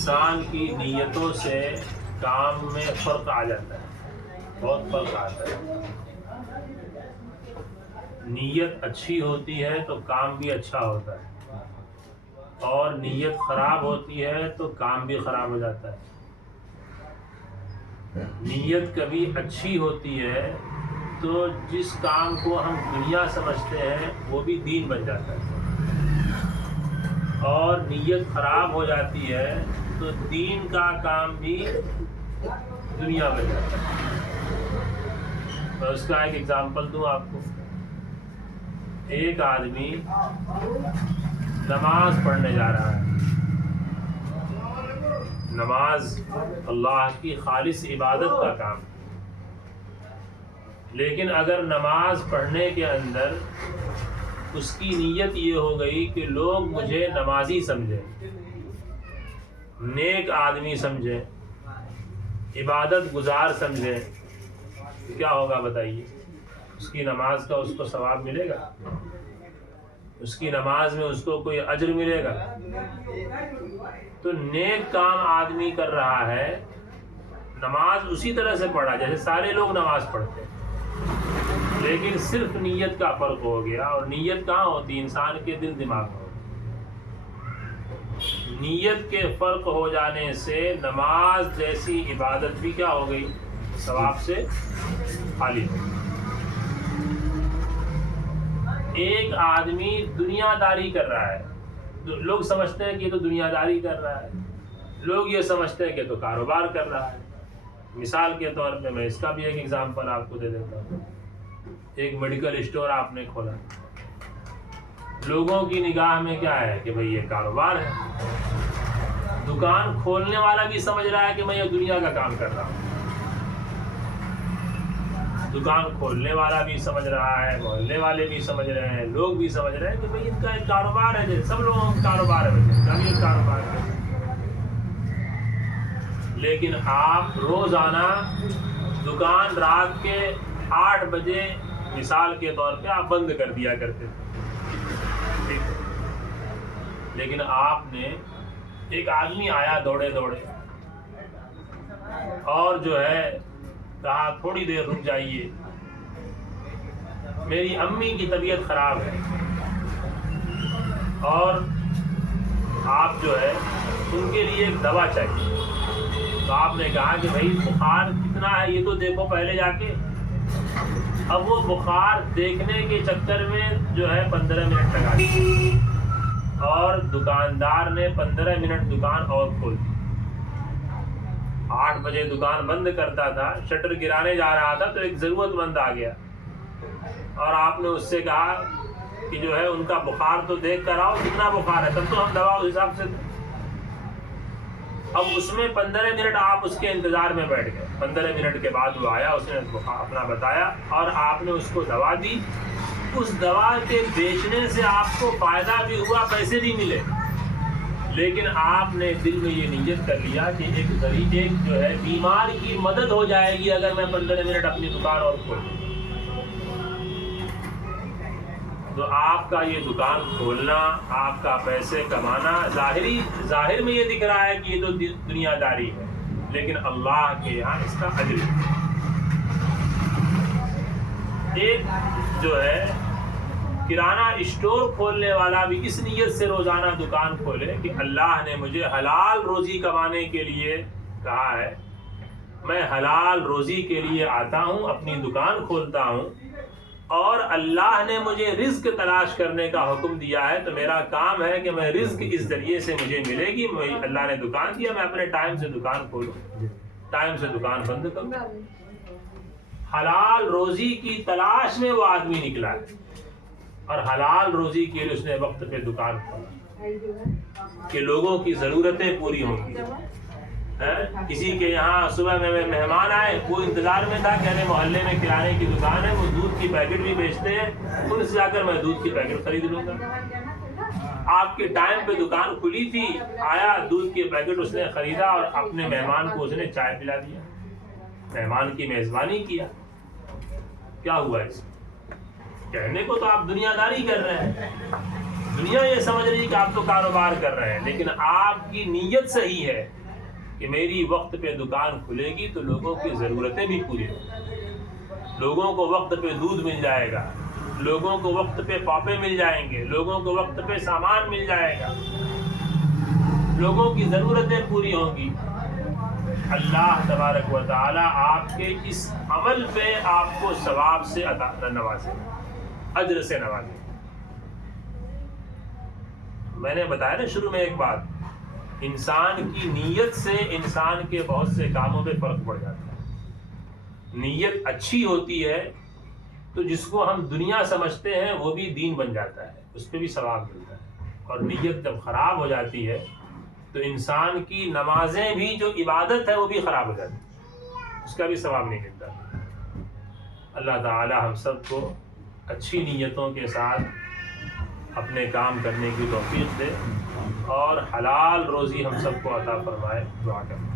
انسان کی نیتوں سے کام میں فرق آ جاتا ہے، بہت فرق آتا ہے۔ نیت اچھی ہوتی ہے تو کام بھی اچھا ہوتا ہے، اور نیت خراب ہوتی ہے تو کام بھی خراب ہو جاتا ہے۔ نیت کبھی اچھی ہوتی ہے تو جس کام کو ہم دنیا سمجھتے ہیں وہ بھی دین بن جاتا ہے، اور نیت خراب ہو جاتی ہے تو دین کا کام بھی دنیا بن جاتا ہے۔ میں اس کا ایک ایگزامپل دوں آپ کو۔ ایک آدمی نماز پڑھنے جا رہا ہے، نماز اللہ کی خالص عبادت کا کام، لیکن اگر نماز پڑھنے کے اندر اس کی نیت یہ ہو گئی کہ لوگ مجھے نمازی سمجھیں، نیک آدمی سمجھیں، عبادت گزار سمجھیں، تو کیا ہوگا بتائیے؟ اس کی نماز کا اس کو ثواب ملے گا؟ اس کی نماز میں اس کو کوئی اجر ملے گا؟ تو نیک کام آدمی کر رہا ہے، نماز اسی طرح سے پڑھا جیسے سارے لوگ نماز پڑھتے ہیں، لیکن صرف نیت کا فرق ہو گیا۔ اور نیت کہاں ہوتی؟ انسان کے دل دماغ میں ہوتی۔ نیت کے فرق ہو جانے سے نماز جیسی عبادت بھی کیا ہو گئی؟ ثواب سے خالی ہو گئی۔ ایک آدمی دنیا داری کر رہا ہے، لوگ سمجھتے ہیں کہ یہ تو دنیا داری کر رہا ہے، لوگ یہ سمجھتے ہیں کہ تو کاروبار کر رہا ہے۔ مثال کے طور پہ میں اس کا بھی ایک ایگزامپل آپ کو دے دیتا ہوں۔ ایک میڈیکل اسٹور آپ نے کھولا، لوگوں کی نگاہ میں کیا ہے کہ بھئی یہ کاروبار ہے۔ دکان کھولنے والا بھی سمجھ رہا ہے کہ میں یہ دنیا کا کام کر رہا ہوں، دکان کھولنے والا بھی سمجھ رہا ہے، محلے والے بھی سمجھ رہے ہیں، لوگ بھی سمجھ رہے ہیں کہ بھئی ان کا ایک کاروبار ہے، جیسے سب لوگوں کا کاروبار ہے، ان کا بھی ایک کاروبار ہے۔ لیکن آپ روزانہ دکان رات کے 8 بجے مثال کے طور پہ آپ بند کر دیا کرتے تھے، لیکن آپ نے ایک آدمی آیا دوڑے دوڑے اور جو ہے کہا تھوڑی دیر رک جائیے، میری امی کی طبیعت خراب ہے اور آپ جو ہے ان کے لیے ایک دوا چاہیے۔ تو آپ نے کہا کہ بھائی بخار کتنا ہے یہ تو دیکھو پہلے جا کے۔ اب وہ بخار دیکھنے کے چکر میں جو ہے 15 منٹ لگا دی، اور دکاندار نے 15 منٹ دکان اور کھول دی۔ 8 بجے دکان بند کرتا تھا، شٹر گرانے جا رہا تھا تو ایک ضرورت مند آ گیا، اور آپ نے اس سے کہا کہ جو ہے ان کا بخار تو دیکھ کر آؤ، کتنا بخار ہے، تب تو ہم دوا اس حساب سے دیں۔ اب اس میں 15 منٹ آپ اس کے انتظار میں بیٹھ گئے۔ 15 منٹ کے بعد وہ آیا، اس نے اپنا بتایا اور آپ نے اس کو دوا دی۔ اس دوا کے بیچنے سے آپ کو فائدہ بھی ہوا، پیسے بھی ملے، لیکن آپ نے دل میں یہ نیت کر لیا کہ ایک جو ہے بیمار کی مدد ہو جائے گی اگر میں 15 منٹ اپنی دکان اور کھول دوں۔ تو آپ کا یہ دکان کھولنا، آپ کا پیسے کمانا، ظاہر میں یہ دکھ رہا ہے کہ یہ تو دنیا داری ہے، لیکن اللہ کے یہاں اس کا اجر ہے۔ ایک جو ہے کرانہ اسٹور کھولنے والا بھی اس نیت سے روزانہ دکان کھولے کہ اللہ نے مجھے حلال روزی کمانے کے لیے کہا ہے، میں حلال روزی کے لیے آتا ہوں، اپنی دکان کھولتا ہوں، اور اللہ نے مجھے رزق تلاش کرنے کا حکم دیا ہے، تو میرا کام ہے کہ میں رزق اس ذریعے سے مجھے ملے گی۔ اللہ نے دکان دیا، میں اپنے ٹائم سے دکان کھولوں، ٹائم سے دکان بند کروں۔ حلال روزی کی تلاش میں وہ آدمی نکلا ہے، اور حلال روزی کے لیے اس نے وقت پہ دکان کھولا کہ لوگوں کی ضرورتیں پوری ہوں گی۔ کسی کے یہاں صبح میں مہمان آئے، وہ انتظار میں تھا کہ محلے میں کرانے کی دکان ہے، وہ دودھ کی پیکٹ بھی بیچتے ہیں، ان سے جا کر میں دودھ کی پیکٹ خرید لوں گا۔ آپ کے ٹائم پہ دکان کھلی تھی، آیا دودھ کی پیکٹ اس نے خریدا اور اپنے مہمان کو اس نے چائے پلا دیا، مہمان کی میزبانی کیا۔ کیا ہوا اس؟ کہنے کو تو آپ دنیا داری کر رہے ہیں، دنیا یہ سمجھ رہی کہ آپ تو کاروبار کر رہے ہیں، لیکن آپ کی نیت صحیح ہے کہ میری وقت پہ دکان کھلے گی تو لوگوں کی ضرورتیں بھی پوری ہوں، لوگوں کو وقت پہ دودھ مل جائے گا، لوگوں کو وقت پہ پاپے مل جائیں گے، لوگوں کو وقت پہ سامان مل جائے گا، لوگوں کی ضرورتیں پوری ہوں گی۔ اللہ تبارک و تعالی آپ کے اس عمل پہ آپ کو ثواب سے نوازے، اجر سے نوازے۔ میں نے بتایا نا شروع میں ایک بات، انسان کی نیت سے انسان کے بہت سے کاموں پہ فرق پڑ جاتا ہے۔ نیت اچھی ہوتی ہے تو جس کو ہم دنیا سمجھتے ہیں وہ بھی دین بن جاتا ہے، اس پہ بھی ثواب ملتا ہے، اور نیت جب خراب ہو جاتی ہے تو انسان کی نمازیں بھی جو عبادت ہے وہ بھی خراب ہو جاتی ہے، اس کا بھی ثواب نہیں ملتا۔ اللہ تعالی ہم سب کو اچھی نیتوں کے ساتھ اپنے کام کرنے کی توفیق دے اور حلال روزی ہم سب کو عطا فرمائے۔ دعا کریں۔